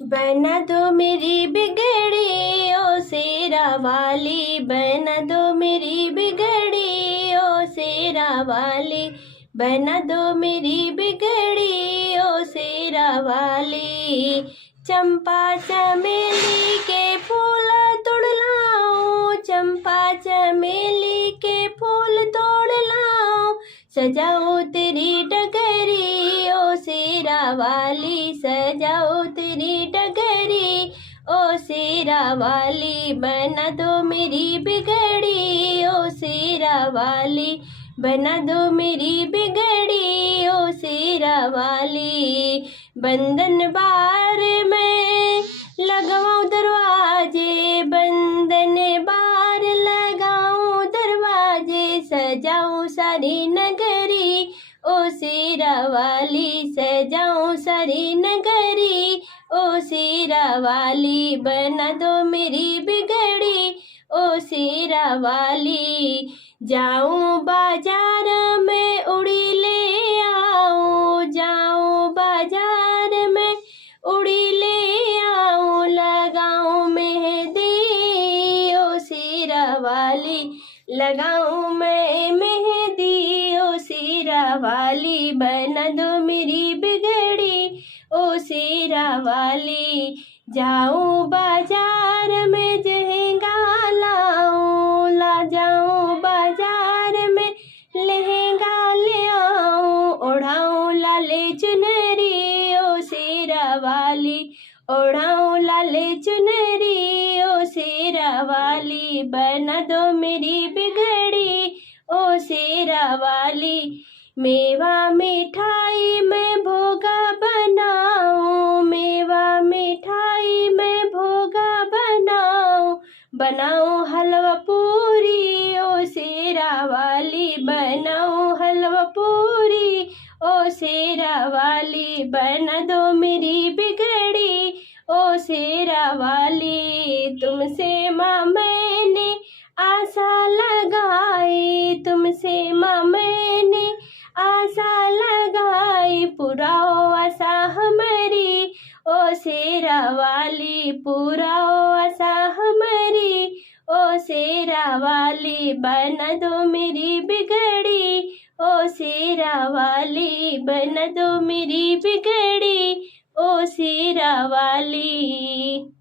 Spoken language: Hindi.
बना दो मेरी बिगड़ी ओ शेरा वाली, बना दो मेरी बिगड़ी ओ शेरा वाली, बना दो मेरी बिगड़ी ओ शेरा वाली। चंपा चमेली के फूल तोड़ लाऊं, चंपा चमेली के फूल तोड़ लाऊं, सजाऊं तेरी डगरी ओ शेरा वाली, सजाऊं तेरी डगरी ओ शेरा वाली। बना दो मेरी बिगड़ी ओ शेरा वाली, बना दो मेरी बिगड़ी ओ शेरा वाली। बंधन बार में लगाऊं दरवाजे, बंधन बार लगाऊं दरवाजे, सजाऊं सारी नगरी ओ शेरा वाली, सजाऊं सारी नगरी ओ शेरा वाली। बना दो मेरी बिगड़ी ओ शेरा वाली। जाऊं बाजार में उड़ी ले आऊं, जाऊं बाजार में उड़ी ले आऊं, लगाऊं मेहंदी ओ शेरा वाली, लगाऊं मैं मेहंदी ओ शेरा वाली। बना दो मेरी बिगड़ी ओ शेरा वाली। जाऊं बाजार में लहंगा लाऊं, ला जाऊं बाजार में लहंगा ले आऊं, ओढ़ाऊं लाले चुनरी ओ शेरा वाली, ओढ़ाऊं लाले चुनरी ओ शेरा वाली। बना दो मेरी बिगड़ी ओ शेरा वाली। मेवा मिठाई में भोगा बनाऊं, मेवा मिठाई में भोगा बनाऊं, बनाऊं हलवा पूरी ओ शेरा वाली, बनाऊं हलवा पूरी ओ शेरा वाली। बना दो मेरी बिगड़ी ओ शेरा वाली। तुमसे माँ मैंने आशा लगाई, तुमसे माँ मैंने आशा लगाई, पुराओ आशा हमारी ओ शेरा वाली, पुराओ आशा हमारी ओ शेरा वाली। बना दो मेरी बिगड़ी ओ शेरा वाली, बना दो मेरी बिगड़ी ओ शेरा वाली।